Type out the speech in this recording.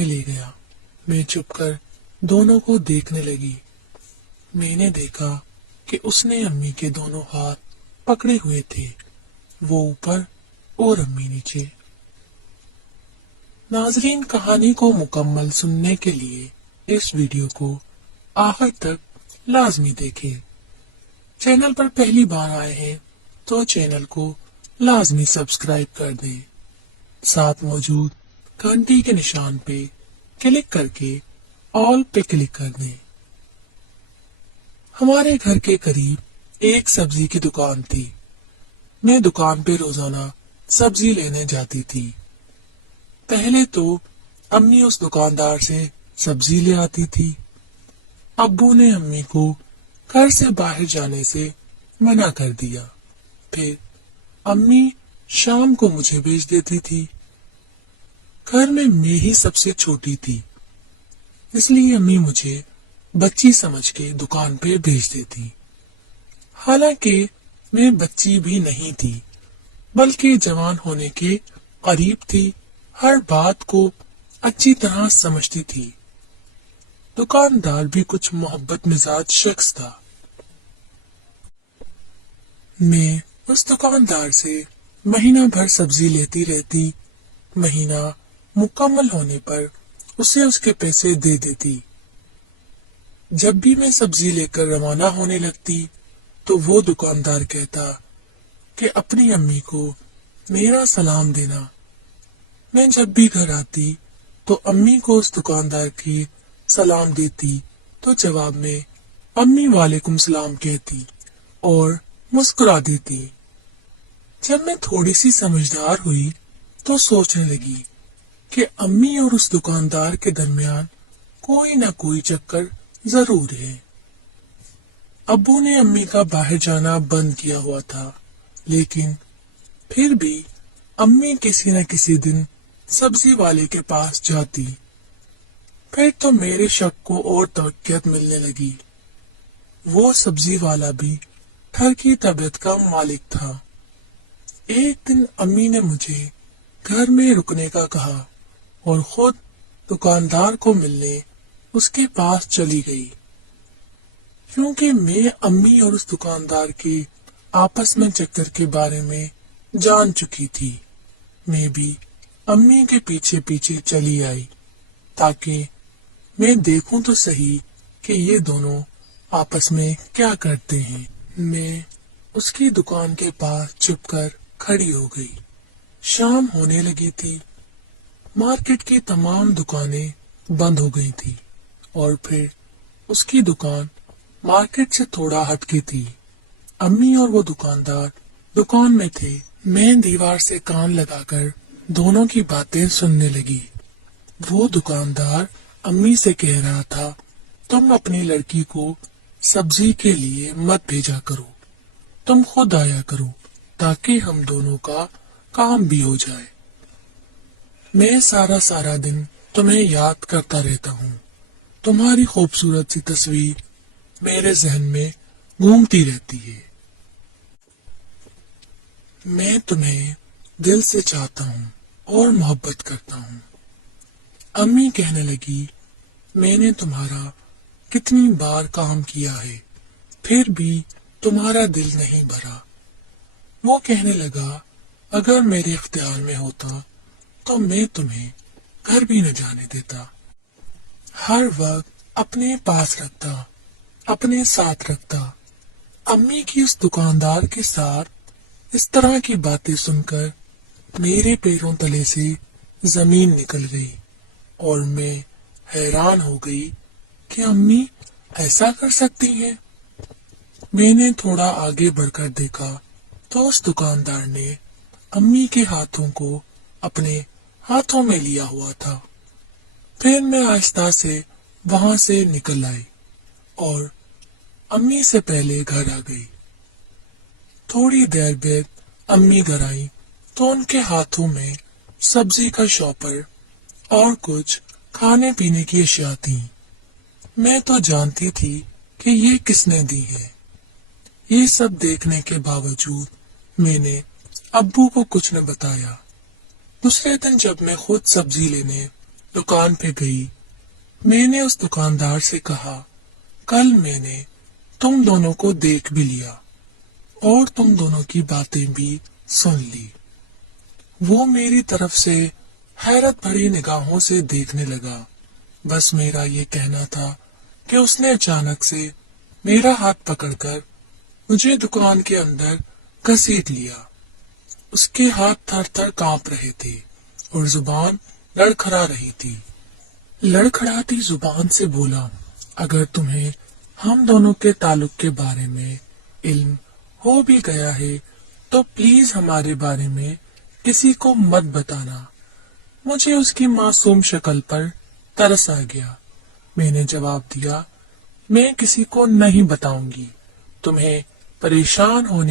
में ले गया। मैं चुपकर दोनों को देखने लगी। मैंने देखा कि उसने अम्मी के दोनों हाथ पकड़े हुए थे, वो ऊपर और अम्मी नीचे। नाजरीन, कहानी को मुकम्मल सुनने के लिए इस वीडियो को आखिर तक लाजमी देखें। चैनल पर पहली बार आए हैं तो चैनल को लाजमी सब्सक्राइब कर दें। साथ मौजूद घंटी के निशान पे क्लिक करके ऑल पे क्लिक कर दें। हमारे घर के करीब एक सब्जी की दुकान थी। मैं दुकान पे रोजाना सब्जी लेने जाती थी। पहले तो अम्मी उस दुकानदार से सब्जी ले आती थी। अब्बू ने अम्मी को घर से बाहर जाने से मना कर दिया। फिर अम्मी शाम को मुझे भेज देती थी। घर में मैं ही सबसे छोटी थी, इसलिए अम्मी मुझे बच्ची समझ के दुकान पे भेज देती। हालांकि मैं बच्ची भी नहीं थी, बल्कि जवान होने के करीब थी। हर बात को अच्छी तरह समझती थी। दुकानदार भी कुछ मोहब्बत मिजाज शख्स था। मैं उस दुकानदार से महीना भर सब्जी लेती रहती। महीना मुकम्मल होने पर उसे उसके पैसे दे देती। जब भी मैं सब्जी लेकर रवाना होने लगती तो वो दुकानदार कहता कि अपनी अम्मी को मेरा सलाम देना। मैं जब भी घर आती तो अम्मी को उस दुकानदार की सलाम देती तो जवाब में अम्मी वालेकुम सलाम कहती और मुस्कुरा देती। जब मैं थोड़ी सी समझदार हुई तो सोचने लगी कि अम्मी और उस दुकानदार के दरमियान कोई ना कोई चक्कर जरूर है। अब्बू ने अम्मी का बाहर जाना बंद किया हुआ था, लेकिन फिर भी अम्मी किसी न किसी दिन सब्जी वाले के पास जाती। फिर तो मेरे शक को और तवक्कियत मिलने लगी। वो सब्जी वाला भी ठर की तबीयत का मालिक था। एक दिन अम्मी ने मुझे घर में रुकने का कहा और खुद दुकानदार को मिलने उसके पास चली गई। क्योंकि मैं अम्मी और उस दुकानदार के आपस में चक्कर के बारे में जान चुकी थी, मैं भी अम्मी के पीछे पीछे चली आई ताकि मैं देखूं तो सही कि ये दोनों आपस में क्या करते हैं। मैं उसकी दुकान के पास चुपकर खड़ी हो गई। शाम होने लगी थी। मार्केट की तमाम दुकानें बंद हो गई थी और फिर उसकी दुकान मार्केट से थोड़ा हटके थी। अम्मी और वो दुकानदार दुकान में थे। मैं दीवार से कान लगाकर दोनों की बातें सुनने लगी। वो दुकानदार अम्मी से कह रहा था, तुम अपनी लड़की को सब्जी के लिए मत भेजा करो, तुम खुद आया करो ताकि हम दोनों का काम भी हो जाए। मैं सारा दिन तुम्हें याद करता रहता हूँ। तुम्हारी खूबसूरत सी तस्वीर मेरे जहन में घूमती रहती है। मैं तुम्हें दिल से चाहता हूँ और मोहब्बत करता हूँ। अम्मी कहने लगी, मैंने तुम्हारा कितनी बार काम किया है, फिर भी तुम्हारा दिल नहीं भरा। वो कहने लगा, अगर मेरे इख्तियार में होता तो मैं तुम्हें घर भी न जाने देता। हर वक्त अपने पास रखता, अपने साथ रखता। अम्मी की उस दुकानदार के साथ इस तरह की बातें सुनकर मेरे पैरों तले से जमीन निकल गई और मैं हैरान हो गई कि अम्मी ऐसा कर सकती हैं। मैंने थोड़ा आगे बढ़कर देखा तो उस दुकानदार ने अम्मी के हाथों को अपने हाथों में लिया हुआ था। फिर मैं आहिस्ता से वहां से निकल आई और अम्मी से पहले घर आ गई। थोड़ी देर बाद अम्मी घर आई तो उनके हाथों में सब्जी का शॉपर और कुछ खाने पीने की अशिया थी। मैं तो जानती थी कि ये किसने दी है। ये सब देखने के बावजूद मैंने अब्बू को कुछ न बताया। दूसरे दिन जब मैं खुद सब्जी लेने दुकान पे गई। मैंने उस दुकानदार से कहा, कल मैंने तुम दोनों को देख भी लिया और तुम दोनों की बातें भी सुन ली। वो मेरी तरफ से हैरत भरी निगाहों से देखने लगा। बस मेरा ये कहना था कि उसने अचानक से मेरा हाथ पकड़कर मुझे दुकान के अंदर घसीट लिया। उसके हाथ थर थर कांप रहे थे और जुबान लड़खड़ा रही थी। लड़खड़ाती जुबान से बोला, अगर तुम्हें हम दोनों के ताल्लुक के बारे में इल्म हो भी गया है तो प्लीज हमारे बारे में किसी को मत बताना। मुझे उसकी मासूम शक्ल पर तरस आ गया। मैंने जवाब दिया, मैं किसी को नहीं बताऊंगी। तुम्हें परेशान होने